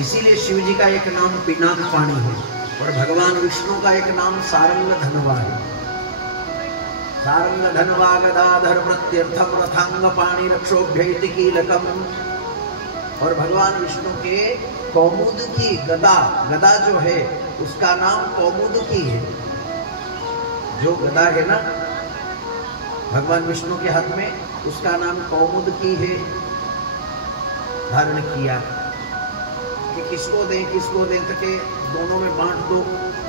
इसीलिए शिव जी का एक नाम पिनाक पाणी है और भगवान विष्णु का एक नाम सारंग धनवा है। सारंग धनवा गदाधर प्रत्यर्थम रथांग पाणी रक्षोभ्यैति कीलकम। और भगवान विष्णु के कौमुद की गदा, गदा जो है उसका नाम कौमुद की है। जो गदा है ना भगवान विष्णु के हाथ में, उसका नाम कौमुद की है, धारण किया कि किसको दें तके दोनों में बांट दो,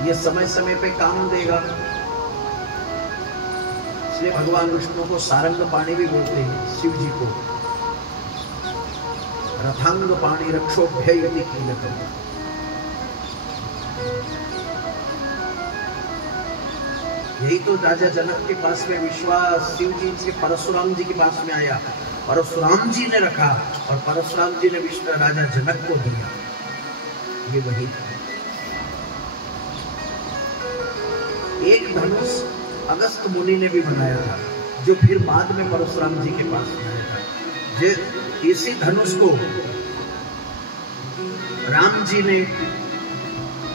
ये समय समय पे काम देगा। इसलिए भगवान विष्णु को सारंग पाणी भी बोलते हैं, शिव जी को रथांग पाणी रक्षोभ्यैति कीलकम। यही तो राजा जनक के पास में विश्वास शिव जी से परशुराम जी के पास में आया, परशुराम जी ने रखा और परशुराम जी ने विष्णु राजा जनक को दिया। ये वही था। एक धनुष अगस्त मुनि ने भी बनाया था, जो फिर बाद में परशुराम जी के पास में आया था। इसी धनुष को राम जी ने,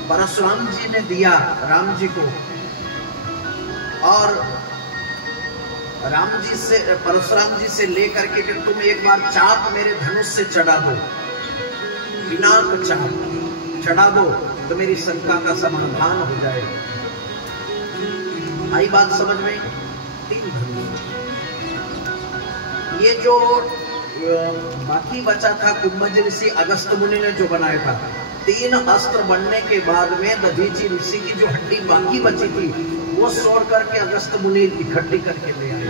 परशुराम जी ने दिया राम जी को, और राम जी से, परशुराम जी से लेकर के कि तुम एक बार चाप मेरे धनुष से चढ़ा दो, पिनाक चाप चढ़ा दो तो मेरी शंका का समाधान हो जाए। आई बात समझ में? 3 धनुष। ये जो बाकी बचा था कुंभज ऋषि अगस्त मुनि ने जो बनाया था, 3 अस्त्र बनने के बाद में दधीचि ऋषि की जो हड्डी बाकी बची थी वो सोड़ करके अगस्त मुनि इकट्ठी करके ले आए।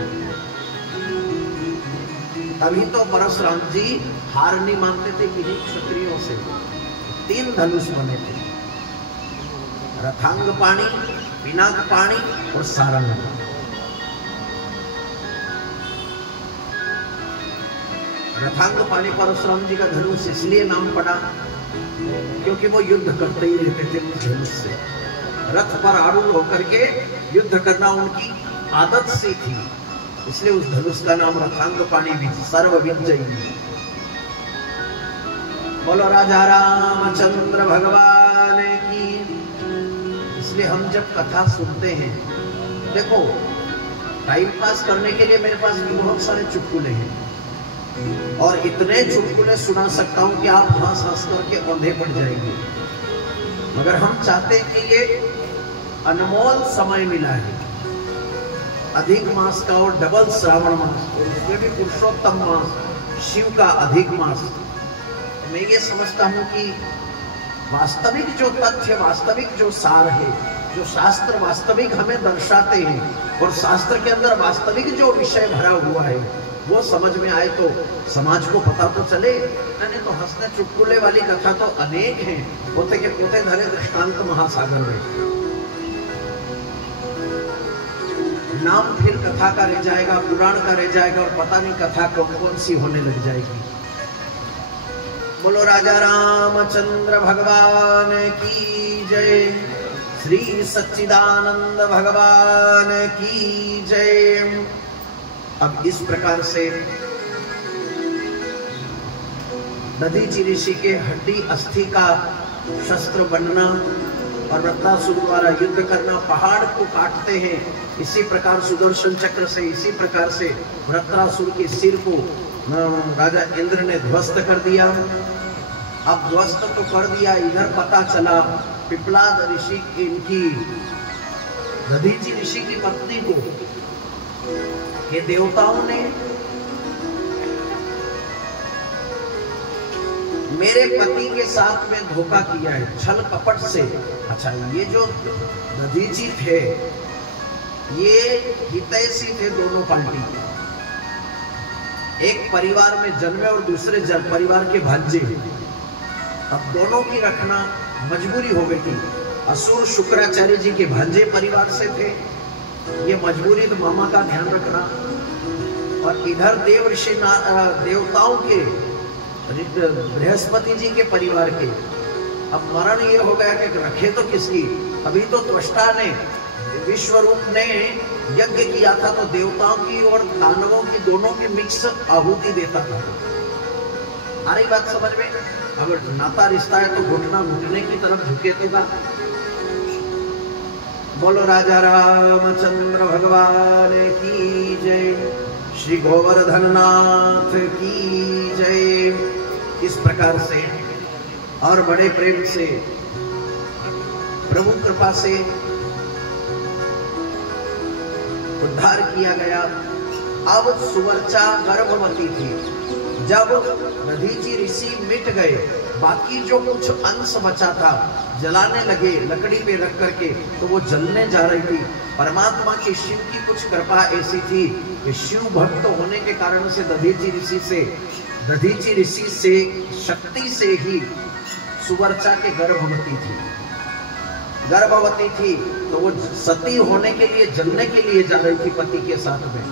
तभी तो परशुराम जी हार नहीं मानते थे किन्हीं क्षत्रियों से। 3 धनुष बने थे, रथांग पाणी, पिनाक पाणी और सारंग। रथांग पाणी परशुराम जी का धनुष इसलिए नाम पड़ा क्योंकि वो युद्ध करते ही रहते थे उस धनुष से। रथ पर आरूढ़ होकर के युद्ध करना उनकी आदत से थी, इसलिए उस धनुष का नाम रथांग पाणी भी सर्व विजयी। बोलो राजा रामचंद्र भगवान की। इसलिए हम जब कथा सुनते हैं, देखो टाइम पास करने के लिए मेरे पास भी बहुत सारे चुटकुले हैं और इतने चुटकुले सुना सकता हूं कि आप हंस हंस करके औंधे पड़ जाएंगे। मगर हम चाहते हैं कि ये अनमोल समय मिला है, अधिक मास का और डबल श्रावण मास, और उसमें भी पुरुषोत्तम मास, शिव का अधिक मास। मैं ये समझता हूं कि वास्तविक जो तथ्य, वास्तविक जो सार है, जो शास्त्र वास्तविक हमें दर्शाते हैं और शास्त्र के अंदर वास्तविक जो विषय भरा हुआ है वो समझ में आए तो समाज को पता तो चले। नहीं तो हंसने चुटकुले वाली कथा तो अनेक हैं, पोते के पोते धरे दृष्टांत महासागर में। नाम फिर कथा का रह जाएगा, पुराण का रह जाएगा और पता नहीं कथा कौन कौन सी होने लग जाएगी। बोलो राजा रामचंद्र भगवान की जय, श्री सच्चिदानंद भगवान की जय। अब इस प्रकार से दधीचि ऋषि के हड्डी अस्थि का शस्त्र बनना और वृत्रासुर द्वारा युद्ध करना, पहाड़ को काटते हैं, इसी प्रकार सुदर्शन चक्र से, इसी प्रकार से वृत्रासुर के सिर को राजा इंद्र ने ध्वस्त कर दिया। अब ध्वस्त तो कर दिया, इधर पता चला पिपलाद ऋषि इनकी दधीचि ऋषि की पत्नी को कि देवताओं ने मेरे पति के साथ में धोखा किया है, छल कपट से। अच्छा, ये जो दधीचि थे ये हितैषी थे दोनों पार्टी के, एक परिवार में जन्मे और दूसरे परिवार के भांजे। अब दोनों की रखना मजबूरी हो गई थी। असुर शुक्राचार्य जी के भांजे परिवार से थे, ये मजबूरी तो मामा का ध्यान रखना, और इधर देव ऋषि देवताओं के बृहस्पति जी के परिवार के। अब मरण ये हो गया कि रखे तो किसकी। अभी तो त्वष्टा ने, विश्व रूप ने यज्ञ किया था तो देवताओं की और दानवों की दोनों की मिक्स आहुति देता था। आ रही बात समझ में? अगर नाता रिश्ता है तो घुटना घुटने की तरफ झुके तो का। बोलो राजा रामचंद्र भगवान की जय, श्री गोवर्धन नाथ की जय। इस प्रकार से और बड़े प्रेम से प्रभु कृपा से उद्धार किया गया। अब सुवर्चा गर्भवती थी। जब दधीचि ऋषि मिट गए, बाकी जो कुछ अंश बचा था जलाने लगे लकड़ी पे रख करके, तो वो जलने जा रही थी। परमात्मा की शिव की कुछ कृपा ऐसी थी कि शिव भक्त होने के कारण से दधीचि ऋषि से शक्ति से ही सुवर्चा के गर्भवती थी। तो वो सती होने के लिए, जलने के लिए जा रही थी पति के साथ में।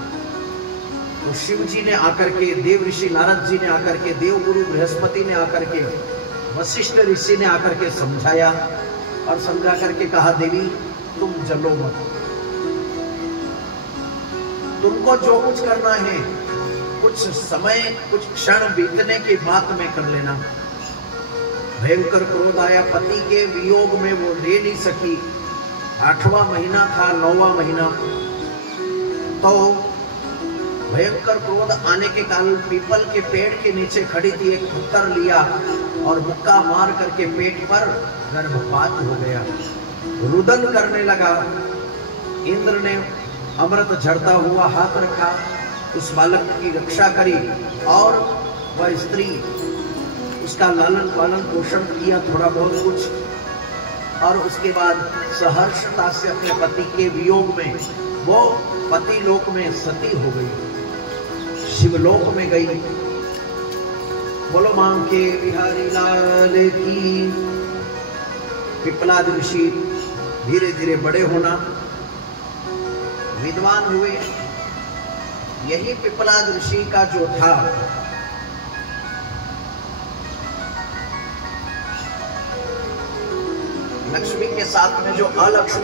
तो शिव जी ने आकर के, देव ऋषि नारद जी ने आकर के, देव गुरु बृहस्पति ने आकर के, वशिष्ठ ऋषि ने आकर के समझाया और समझा करके कहा, देवी तुम जलो मत, तुमको जो कुछ करना है कुछ समय, कुछ क्षण बीतने के बाद में कर लेना। भयंकर क्रोध आया पति के वियोग में, वो ले नहीं सकी। 8वां महीना था, 9वां महीना, तो भयंकर क्रोध आने के कारण पीपल के पेड़ के नीचे खड़ी थी, एक पत्थर लिया और मुक्का मार करके पेट पर गर्भपात हो गया। रुदन करने लगा। इंद्र ने अमृत झड़ता हुआ हाथ रखा, उस बालक की रक्षा करी और वह स्त्री उसका लालन पालन पोषण किया थोड़ा बहुत कुछ, और उसके बाद सहर्षता से अपने पति के वियोग में वो पति लोक में सती हो गई, शिवलोक में गई। बोलो मां के बिहारी लाल की। पिपलाद ऋषि धीरे धीरे बड़े होना, विद्वान हुए। यही पिपलाद ऋषि का जो था लक्ष्मी के साथ में जो अलक्ष्मी